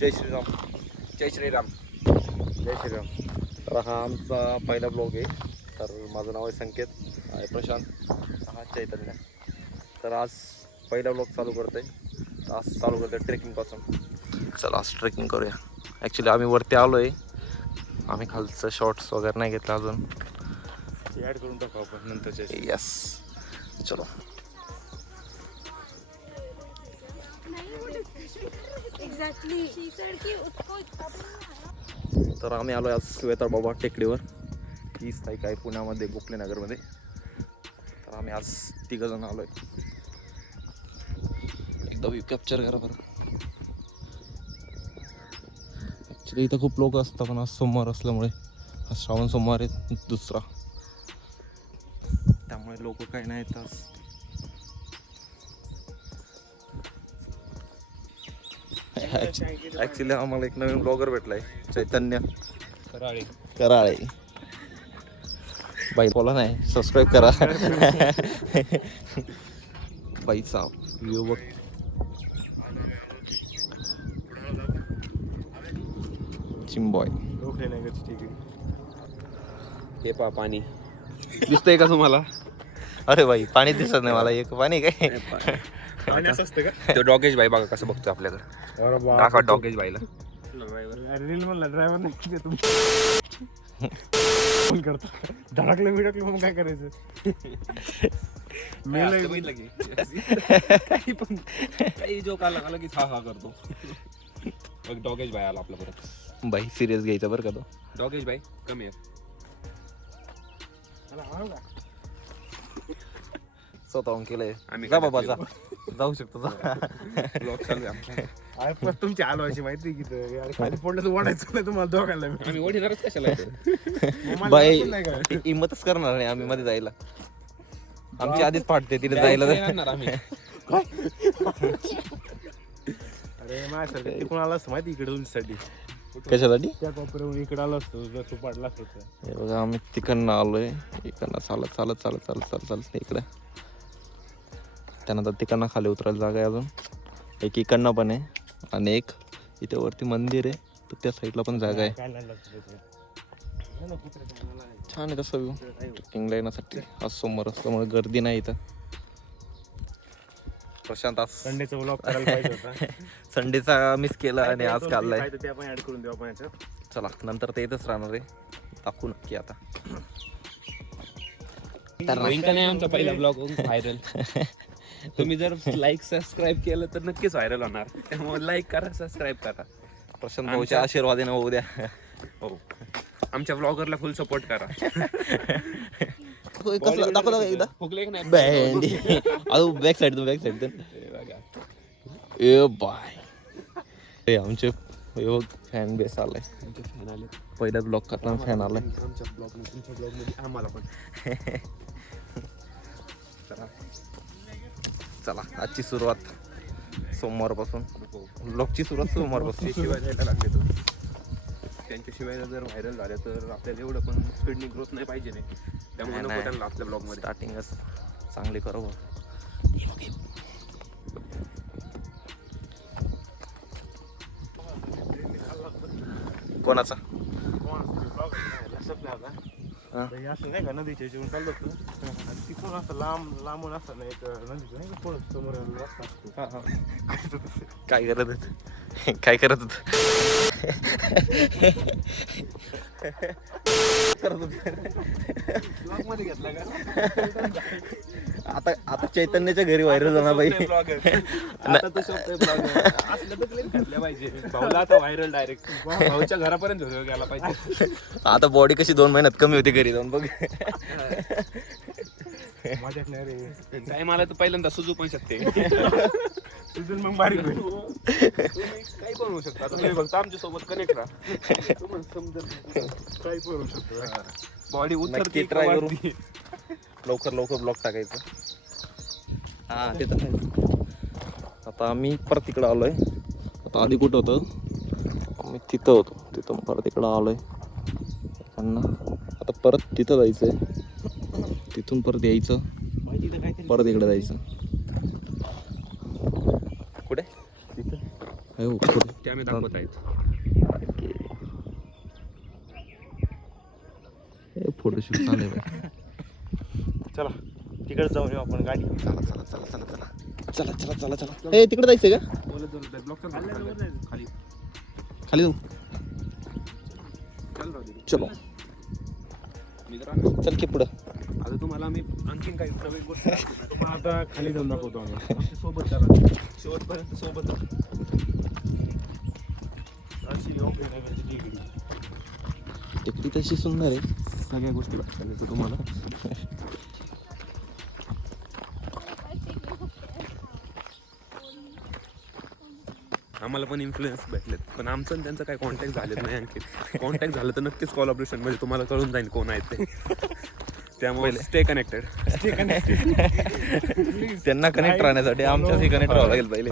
जय श्रीराम. जय श्रीराम. जय श्रीराम. तर हा आमचा पहिला ब्लॉग आहे. तर माझं नाव आहे संकेत, आहे प्रशांत, हा चैतन्य. तर आज पहिला ब्लॉग चालू करतोय. आज चालू करतोय ट्रेकिंगपासून. चला आज ट्रेकिंग करूया. ॲक्च्युली आम्ही वरती आलो आहे. आम्ही खालचं शॉर्ट्स वगैरे नाही घेतलं अजून. ॲड करून टाकू आपण नंतरच्या. यस चलो. तर आम्ही आलो आज वेताळ बाबा टेकडीवर. ही स्थायिक आहे पुण्यामध्ये गोखलेनगरमध्ये. तर आम्ही आज 3 जण आलो आहे. एकदा व्ह्यू कॅप्चर करा बरं. ॲक्च्युली इथं खूप लोक असतात, पण आज सोमवार असल्यामुळे हा श्रावण सोमवार आहे दुसरा, त्यामुळे लोक काही नाही येत आज. ॲक्च्युली आम्हाला एक नवीन ब्लॉगर भेटलाय, चैतन्य कराळे. बाई बोला नाही, सबस्क्राईब करा. बाईचा व्ह्यू बघ. चिंबॉय हे पा पाणी दिसतंय का तुम्हाला? अरे बाई पाणी दिसत नाही मला. एक पाणी काय पाणी असं असतं का? तो डॉगेज बाई बघा कसं बघतो आपल्याकडे. दाखवा डॉगेज बाईला. रील म्हणला ड्रायव्हर नाही तुम्ही फोन करतो. धडकलं बिडकलं मग काय करायचं? काही जोक आला की हा करतो. डॉगेज बाई आला आपल्या परत. बाई सिरियस घ्यायचं बरं का तो. डॉगेज बाई कमी आहे. स्वतःहून केलंय आम्ही जा बाबा जा. जाऊ शकतो जा. ब्लॉग चालू आहे आमचा. अरे पण तुमची आलोची माहिती की खाली पडलं तर ओढायचं नाही तुम्हाला दोघांना. आम्ही ओढीदारच कशाला येतो? बाई हिंमतच करणार नाही आम्ही मध्ये जायला. आमची आधीच फाटते तिथे जायला. आम्ही अरे माझ्यासाठी तिकडून आला असतं माहिती इकडे तुमच्यासाठी. कशासाठी? त्या कॉपऱ्यावर इकडे आलो असतो जर तू पडला असतो. हे बघा आम्ही तिकडनं आलोय. इकडनं चालत चालत चालत चालत चालत चालत इकडे. त्यानंतर तिकडनं खाली उतरायला जागा आहे अजून. एक इकडनं पण आहे आणि एक इथे वरती मंदिर आहे, तर त्या साईडला पण जागा आहे. छान आहे तसं व्ह्यू ट्रेकिंगला येण्यासाठी. आज सोमवार असल्यामुळे गर्दी नाही इथं. प्रशांत आज संडेचा व्लॉग करायला पाहिजे होता. संडेचा मिस केला आणि आज काढलाय. ते आपण ऍड करून देऊ आपण याच्यात. चला नंतर ते येतच राहणार आहे. दाखवू नक्की आता. होईल का नाही आमचा पहिला ब्लॉग व्हायरल? तुम्ही जर लाईक सबस्क्राईब केलं तर नक्कीच व्हायरल होणार. त्यामुळे लाईक करा, सबस्क्राईब करा. प्रशांत भाऊच्या आशीर्वादाने होऊ द्या. हो, आमच्या ब्लॉगरला फुल सपोर्ट करा. कसं दाखव एकदा. फुगले की नाही? बँडी अहो बॅक साईड बॅक साईड ए बाय. हे आमचे फॅन बेस आलाय. फॅन आले. पहिल्याच ब्लॉग करताना फॅन आलाय. आमच्या ब्लॉग मध्ये, तुमच्या ब्लॉग मध्ये आम्हाला पण. चला आजची सुरुवात सोमवारपासून. ब्लॉगची सुरुवात सोमवारपासून. शिवाय द्यायला लागले तर त्यांच्या शिवाय जर व्हायरल झाल्या तर आपल्याला एवढं पण स्पीडनी ग्रोथ नाही पाहिजे नाही. त्यामुळे नको त्यांना आपल्या ब्लॉग मध्ये स्टार्टिंगच चांगली करू. कोणाचा? असं नाही का नदीच्या जेवण चाललो होतो. तिकडून असं लांबून असं नाही नदीचं नाही का थोडं समोर रस्ता असतो. काय करत होत? काय करत होत? मध्ये घेतला का? आता आता चैतन्याच्या घरी व्हायरल जाणार बाई. आता तो शब्द असलं तर क्लिप घातल्या पाहिजे. भाऊला आता व्हायरल डायरेक्ट भाऊच्या घरापर्यंत गेला पाहिजे. आता बॉडी कशी 2 महिन्यात कमी होती घरी जाऊन बघ. माझ्यात नाही रे. काय मला तर पहिल्यांदा सुजू पण शकते. तुझं मग बारीक होईल. काही पण होऊ शकतं. आता तुम्ही फक्त आमच्या सोबत कनेक्ट राहा. तुम्हाला समजेल काही पण होऊ शकतो. बॉडी उतरते ट्राय करू. लवकर ब्लॉग टाकायचं. हा ते तर आता आम्ही परत तिकडं आलोय. आता आधी कुठं होतं? आम्ही तिथं होतो. तिथून परत इकडं आलोय. आता परत तिथं जायचंय. तिथून परत यायचं, परत इकडे जायचं. कुठे? ते आम्ही दाखवत आहेत. फोटोशूट चालू आहे. चला तिकडे जाऊन येऊ आपण गाडी. चला चला चला चला चला चला चला चला चला. ए तिकडे जायचं का? बोलत बोलत ब्लॉकच्या खाली खाली जाऊ. चल राहू दे. चलो मित्रांनो, चल की पुढं. आता तुम्हाला आम्ही आणखीन काही प्रवेश गोष्टी दाखवणार. मग आता खाली जाऊन दाखवतो आम्ही. आमच्या सोबत करा, शेवटपर्यंत सोबत राहा. अशी ओके टेकडी. टेकडी तशी सुंदर आहे. सगळ्या गोष्टी दाखवतो तुम्हाला. आम्हाला पण इन्फ्लुएन्स भेटलेत, पण आमचं आणि त्यांचं काही कॉन्टॅक्ट झालेत नाही. आणखी कॉन्टॅक्ट झालं तर नक्कीच कोलॅबोरेशन मध्ये तुम्हाला कळून जाईल कोण आहेत ते. त्यामुळे स्टे कनेक्टेड. त्यांना कनेक्ट राहण्यासाठी आमच्याशी कनेक्ट राहावं लागेल पहिले.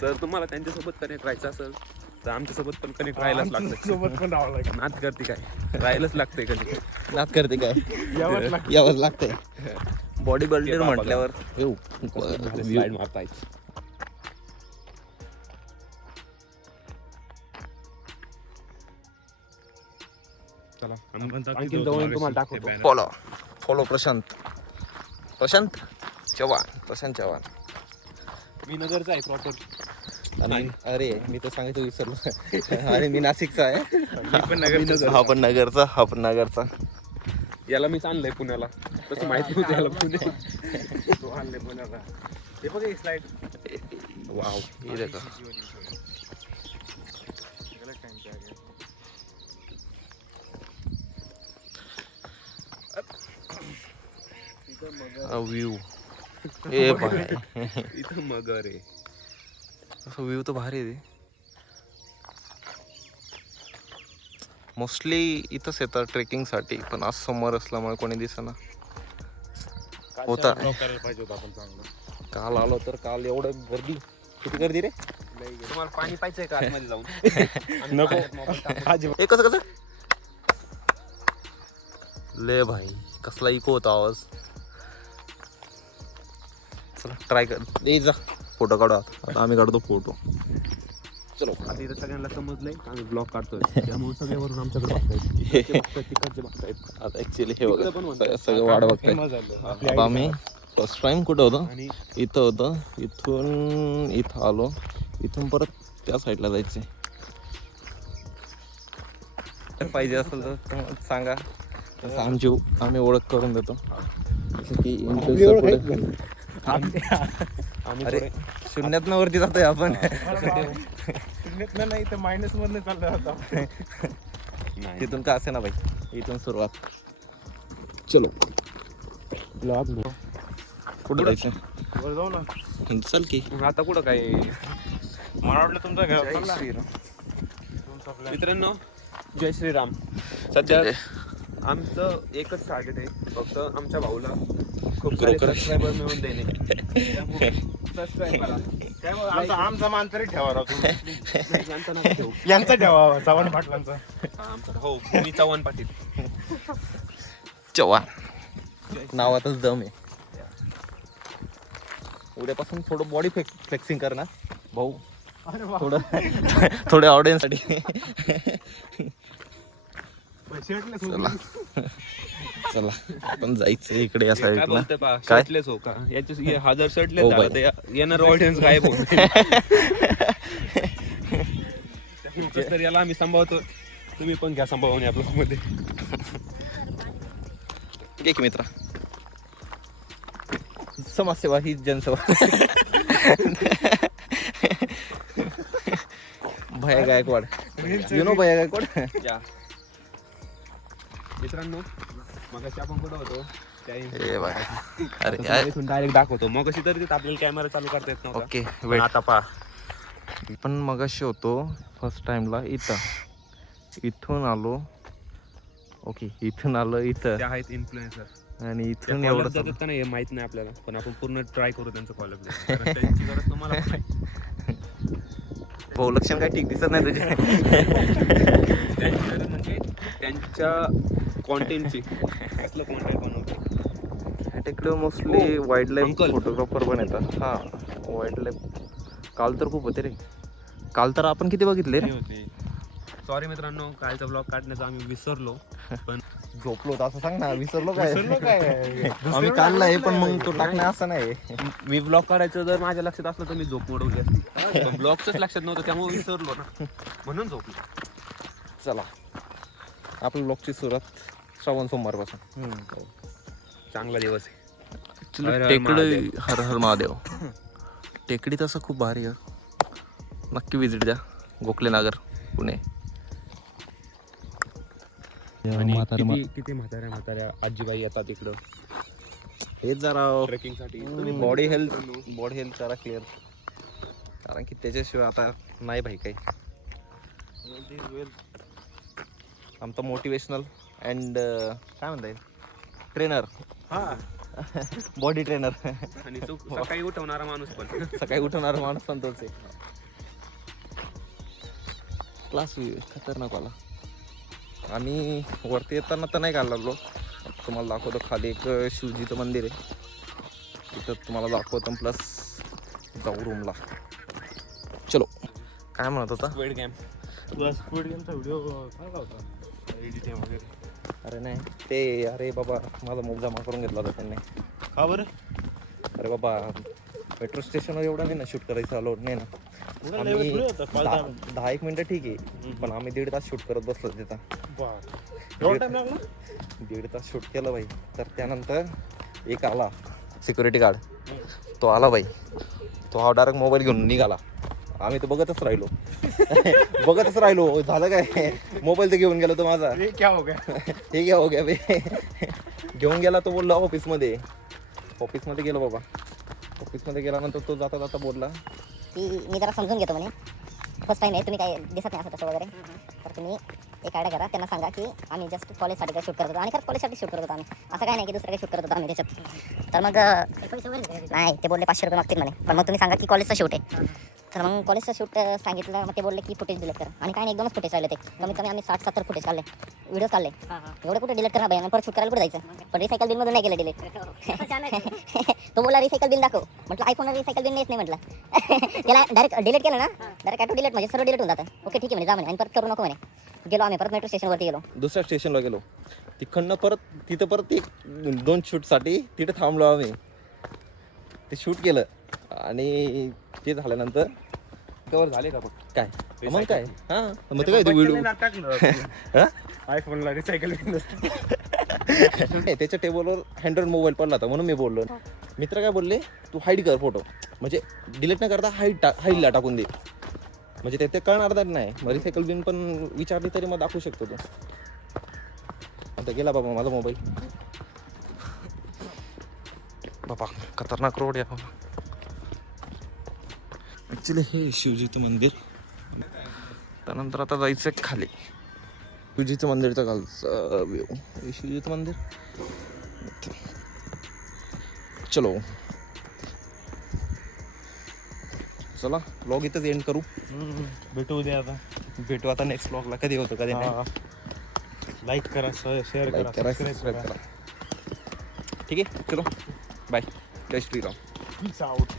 तर तुम्हाला त्यांच्यासोबत कनेक्ट राहायचं असेल तर आमच्यासोबत पण कनेक्ट राहायलाच लागतं. सोबत पण राहावं लागेल. नात करते काय, राहायलाच लागतंय कनेक्ट. नात करते काय, यावंच लागतंय. बॉडी बिल्डर म्हटल्यावर येऊ स्लाइड मारता येईल. चला आणखीन जवळ तुम्हाला दाखवतो. Follow follow Prashant Chavan. मी नगरचा आहे प्रॉपर. आणि अरे मी तर सांगायचं विसरलो. अरे मी नाशिकचा आहे. नगर. हा पण नगरचा. याला मीच आणलंय पुण्याला, तसं माहिती नव्हतं याला पुणे. तो आणले पुण्याला. हे बघा स्लाइड. वाव हे देखा. व्ह्यू ए भाई. इथं मगर आहे. असं व्ह्यू तर भारी आहे. मोस्टली इथंच येतात ट्रेकिंगसाठी, पण आज समोर असल्यामुळे कोणी दिसेना. होता करायला पाहिजे होतं आपण चांगलं. काल आलो तर काल एवढं गर्दी. किती गर्दी रे. तुम्हाला पाणी पाहिजे का आतमध्ये जाऊन? नको. ए कसं ले भाई कसला इको होता आवाज. चला ट्राय कर. ए जा फोटो काढू. आता आम्ही काढतो फोटो. चलो. आता इथं सगळ्यांना समजलंय आम्ही ब्लॉग काढतोय, त्यामुळे सगळ्यावरून आमच्याकडे बघतायत. तिकडचे बघतायत. आता ऍक्च्युली हे इकडं पण बघा म्हणतात. सगळं वाट बघताय. फेमस झालं. आता आम्ही फर्स्ट टाइम कुठं होतो, आणि इथं होतं. इथून इथं आलो. इथून परत त्या साईडला जायचे. पाहिजे असेल तर सांगा, तसं आम्ही ओळख करून देतो. जसं की अरे शून्यात वरती जातोय आपण. नाही तर मायनस मधनं चाललं होता. नाही. तिथून का असे ना भाई, इथून सुरुवात. चलो ब्लॉग कुठं जायचं. वर जाऊ ना. चल की. आता कुठं काय. मला वाटलं तुमचं घर चाललं. मित्रांनो, जय श्रीराम. सध्या आमचं एकच टार्गेट आहे, फक्त आमच्या भाऊला खूप सारे सबस्क्रायबर मिळवून देणे. त्यामुळे सबस्क्राईब करा. आमचा मान तरी ठेवा राव तुम्ही. नाही, यांचं नाव ठेवू. यांचा ठेवा चव्हाण पाटलांचा. आमचं हो, मी चव्हाण पाटील. चव्हाण नावातच दम आहे. उद्यापासून थोडं बॉडी फ्लेक्सिंग कर ना भाऊ. थोडं ऑडियन्ससाठी. चला चला आपण जायचं इकडे या काय साईडला. बोलते पा, काय? शर्टलेस हो का याचे 1000 शर्टलेस हो झालं बाई. ते येणार ऑडियन्स गायब होऊन तर याला आम्ही सांभाळतो. तुम्ही पण घ्या सांभाळून आपल्या मध्ये. घे की मित्रा. समाजसेवा ही जनसेवा. भया गायकवाड. यु नो भया गायकवाड. या मित्रांनो, मगाशी आपण कुठं होतो ए बाय. अरे यार इथून डायरेक्ट दाखवतो. मग अशी तर आपल्याला कॅमेरा चालू करता येत नव्हता. ओके पण वेट. आता पहा, पण मगाशी होतो फर्स्ट टाइमला इथं. इथून आलो. ओके इथून आलो इथं. ते आहेत इन्फ्लुएन्सर. आणि इथून कॉलेज एवढं जातात का नाही हे माहित नाही आपल्याला, पण आपण पूर्ण ट्राय करू त्यांचं कॉलेज. त्यांची गरज तुम्हाला पण आहे. भाऊ लक्षण काय ठीक दिसत नाही तुझे. त्यांची गरज म्हणजे त्यांच्या कॉन्टेंटची. कसलं कॉन्टेंट बनवतो. तिकडे mostly wild life uncle. Photographer पण येतात. हां वाईल्ड लाईफ. काल तर खूप होते रे. काल तर आपण किती बघितले रे? सॉरी मित्रांनो, कालचा ब्लॉग काढण्याचा आम्ही विसरलो. पण झोपलो होतो असं सांग ना, विसरलो काय? विसरलो काय? आम्ही काढलाय पण मग तो टाकणे असं नाही. मी ब्लॉग काढायचं जर माझ्या लक्षात असलं तर मी झोप मोडवली असती. पण ब्लॉगच लक्षात नव्हतं त्यामुळे विसरलो ना, म्हणून झोपलो. चला आपल्या ब्लॉगची सुरुवात श्रावण सोमवारपासून. चांगला दिवस आहे. ऍक्च्युली टेकडी हर हर महादेव टेकडी तसं खूप भारी आहे. नक्की विजिट द्या. गोखले नगर पुणे. आणि किती म्हाताऱ्या आजीबाई येतात इकडं हेच जरा ट्रेकिंगसाठी. बॉडी हेल्थ जरा क्लिअर, कारण की त्याच्याशिवाय आता नाही भाई काही. आमचा मोटिवेशनल अँड काय म्हणता येईल, ट्रेनर, बॉडी ट्रेनर आणि तो सकाळी उठवणारा माणूस पण. सकाळी उठवणारा माणूस पण तोच आहे. क्लास खतरनाक वाला. आम्ही वरती येताना तर नाही घालला ब्लॉग, तुम्हाला दाखवतो. खाली एक शिवजीचं मंदिर आहे, तिथं तुम्हाला दाखवतो. प्लस जाऊ रूमला. चलो. काय म्हणत होता? Squid game. तुला स्क्विड गेमचा व्हिडिओ चांगला होता एडिटिंग वगैरे. अरे नाही ते, अरे बाबा माझा मोबाईल जमा करून घेतला होता त्यांनी. का बरं? अरे बाबा मेट्रो स्टेशनवर एवढा नाही ना शूट करायचं अलाउड नाही ना. आम्ही 10-1 मिनटं ठीक आहे, पण आम्ही 1.5 तास शूट करत बसलो तिथं. एवढा टाइम लागला? 1.5 तास शूट केलं बाई. तर त्यानंतर एक आला सिक्युरिटी गार्ड, तो आला बाई. तो हा डायरेक्ट मोबाईल घेऊन निघाला. आम्ही तर बघतच राहिलो बघतच राहिलो. झालं काय, मोबाईल तर घेऊन गेला तो माझा. हे क्या हो गया? हे घ्या हो गया बे. घेऊन गेला तो, बोलला ऑफिसमध्ये गेलो बाबा. ऑफिसमध्ये गेल्यानंतर तो जाता जाता बोलला की मी जरा समजून घेतो म्हणे, फर्स्ट टाईम आहे, तुम्ही काय दिसत नाही असं तसं वगैरे, तर तुम्ही एक आयडिया करा, त्यांना सांगा की आम्ही जस्ट कॉलेजसाठी काय शूट करत होतो. आणि खरंच कॉलेजसाठी शूट करत होतो आम्ही, असं काय नाही की दुसरं काही शूट करत होतो आम्ही त्याच्यात. तर मग नाही, ते बोलले 500 रुपये मागतील म्हणे, पण मग तुम्ही सांगा की कॉलेजचं शूट आहे. तर मग कॉलेजचं शूट सांगितलं. मग ते बोलले की फुटेज डिलीट करा. आणि काय नाही, 1-2च फुटेज राहिले ते. कमीत कमी आम्ही 60-70 फुटेज काढले, व्हिडिओ काढले. एवढे कुठे डिलीट करणार भाई, परत शूट करायला कुठे जायचं. पण रिसायकल बिनमधून नाही केलं डिलीट. तो बोला रिसायकल बिन दाखव. म्हटलं आयफोनला रिसायकल बिन येत नाही म्हटलं. त्याला डायरेक्ट डिलीट केलं ना, डायरेक्ट ॲटो डिलीट म्हणजे सर्व डिलीट होऊन जातं. ओके ठीक आहे म्हणे, जा म्हणे. आणि परत करू नको म्हणे. गेलो आम्ही परत मेट्रो स्टेशनवरती गेलो. दुसऱ्या स्टेशनला गेलो. तिकडनं परत 1-2 शूटसाठी तिथे थांबलो आम्ही. ते शूट केलं आणि ते झाल्यानंतर कवर झाले का पण? काय मग काय, हां मग ते काय व्हिडिओ टाकलं आयफोनला रिसायकल नसतं. त्याच्या टेबलवर हँड्रेड मोबाईल पडला होता, म्हणून मी बोललो. मित्र काय बोलले, तू हाईड कर फोटो, म्हणजे डिलीट न करता हाईडला टाकून दे, म्हणजे ते कळणार नाही. मग रिसायकल बिन पण विचारली तरी मग दाखवू शकतो तू. आता गेला बाबा माझा मोबाईल. बाबा खतरनाक रोड आहे. ॲक्च्युली हे शिवजीचं मंदिर. त्यानंतर आता जायचं खाली. शिवजीचं मंदिरचं खालचं व्ह्यू. हे शिवजीचं मंदिर. चलो चला, व्लॉग इथंच एंड करू. भेटू उद्या आता. भेटू आता नेक्स्ट व्लॉगला. कधी होतो कधी नाही. लाईक करा, शेअर लाईक करा, सबस्क्राईब सबस्क्राईब करा. ठीक आहे, चलो बाय. जय श्रीराम. Peace out.